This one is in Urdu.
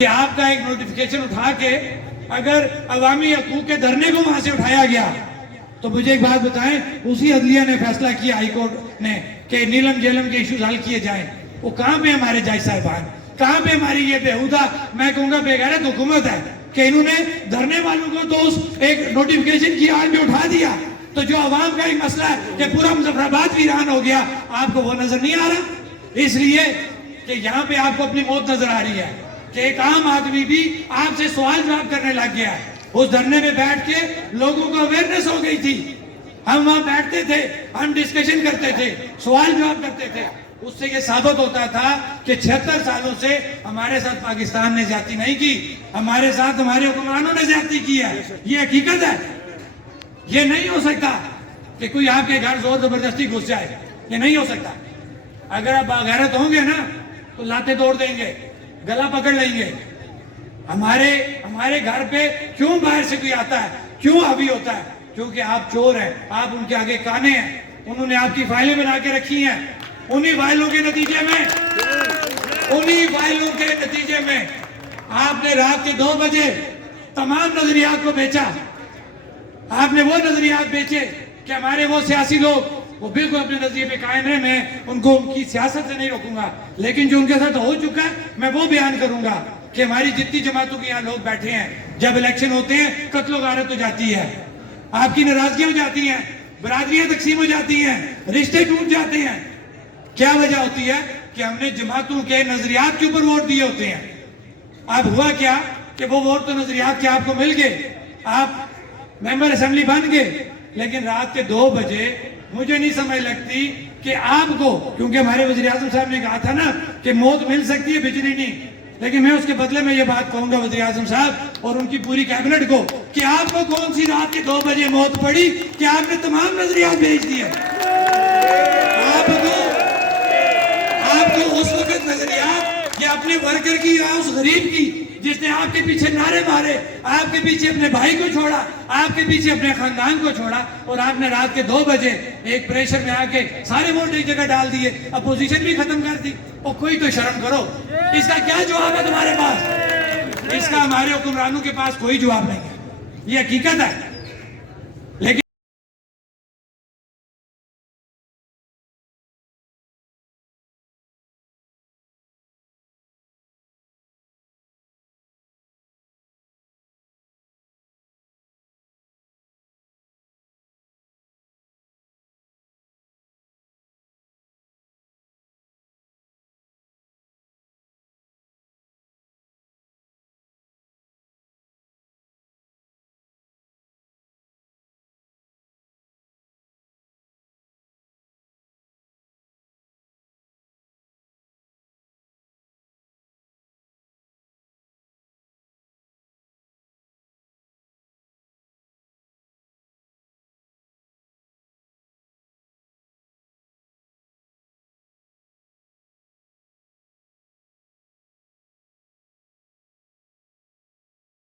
کہ آپ کا ایک نوٹیفیکیشن اٹھا کے اگر عوامی حقوق کے دھرنے کو وہاں سے اٹھایا گیا تو مجھے ایک بات بتائیں، اسی عدلیہ نے فیصلہ کیا ہائی کورٹ نے کہ نیلم جیلم کے ایشوز حل کیے جائیں، وہ کہاں پہ ہمارے جج صاحبان، کہاں پہ ہماری یہ بےہودہ میں کہوں گا بے غیرت حکومت ہے کہ انہوں نے دھرنے والوں کو تو اس ایک نوٹیفیکیشن کی آڑ میں اٹھا دیا، تو جو عوام کا ایک مسئلہ ہے کہ پورا مظفر آباد ویران ہو گیا، آپ کو وہ نظر نہیں آ رہا؟ اس لیے کہ یہاں پہ آپ کو اپنی موت نظر آ رہی ہے کہ ایک عام آدمی بھی آپ سے سوال جواب کرنے لگ گیا ہے۔ اس دھرنے میں بیٹھ کے لوگوں کو اویئرنس ہو گئی تھی، ہم وہاں بیٹھتے تھے، ہم ڈسکشن کرتے تھے، سوال جواب کرتے تھے، اس سے یہ ثابت ہوتا تھا کہ 76 سالوں سے ہمارے ساتھ پاکستان نے زیادتی نہیں کی، ہمارے ساتھ ہمارے حکمرانوں نے زیادتی کی ہے۔ یہ حقیقت ہے، یہ نہیں ہو سکتا کہ کوئی آپ کے گھر زور زبردستی گھس جائے، یہ نہیں ہو سکتا۔ اگر آپ باغیرت ہوں گے نا تو لاتے توڑ دیں گے، گلا پکڑ لیں گے۔ ہمارے گھر پہ کیوں باہر سے کوئی آتا ہے، کیوں حاوی ہوتا ہے؟ کیونکہ آپ چور ہیں، آپ ان کے آگے کانے ہیں، انہوں نے آپ کی فائلیں بنا کے رکھی ہیں، انہی فائلوں کے نتیجے میں آپ نے رات کے 2 بجے تمام نظریات کو بیچا۔ آپ نے وہ نظریات بیچے کہ ہمارے وہ سیاسی لوگ وہ بالکل اپنے نظریے پہ قائم ہیں، میں ان کو ان کی سیاست سے نہیں روکوں گا، لیکن جو ان کے ساتھ ہو چکا ہے میں وہ بیان کروں گا کہ ہماری جتنی جماعتوں کے یہاں لوگ بیٹھے ہیں، جب الیکشن ہوتے ہیں قتل و غارت ہو جاتی ہے، آپ کی ناراضگیاں ہو جاتی ہیں، برادریاں تقسیم ہو جاتی ہیں، رشتے ٹوٹ جاتے ہیں۔ کیا وجہ ہوتی ہے؟ کہ ہم نے جماعتوں کے نظریات کے اوپر ووٹ دیے ہوتے ہیں۔ اب ہوا کیا کہ وہ ووٹ تو نظریات کے آپ کو مل گئے، آپ ممبر اسمبلی بن گئے، لیکن رات کے 2 بجے مجھے نہیں سمجھ لگتی کہ آپ کو، کیونکہ ہمارے وزیراعظم صاحب نے کہا تھا نا کہ موت مل سکتی ہے، بجلی نہیں، لیکن میں اس کے بدلے میں یہ بات کہوں گا وزیراعظم صاحب اور ان کی پوری کیبنٹ کو کہ آپ کو کون سی رات کے 2 بجے موت پڑی کہ آپ نے تمام نظریات بھیج دیے؟ آپ کو اس وقت نظریات یا اپنے ورکر کی یا اس غریب کی جس نے آپ کے پیچھے نعرے مارے، آپ کے پیچھے اپنے بھائی کو چھوڑا، آپ کے پیچھے اپنے خاندان کو چھوڑا، اور آپ نے رات کے 2 بجے ایک پریشر میں آ کے سارے ووٹ ایک جگہ ڈال دیے، اپوزیشن بھی ختم کر دی۔ اور کوئی تو شرم کرو، اس کا کیا جواب ہے تمہارے پاس؟ اس کا ہمارے حکمرانوں کے پاس کوئی جواب نہیں ہے، یہ حقیقت ہے۔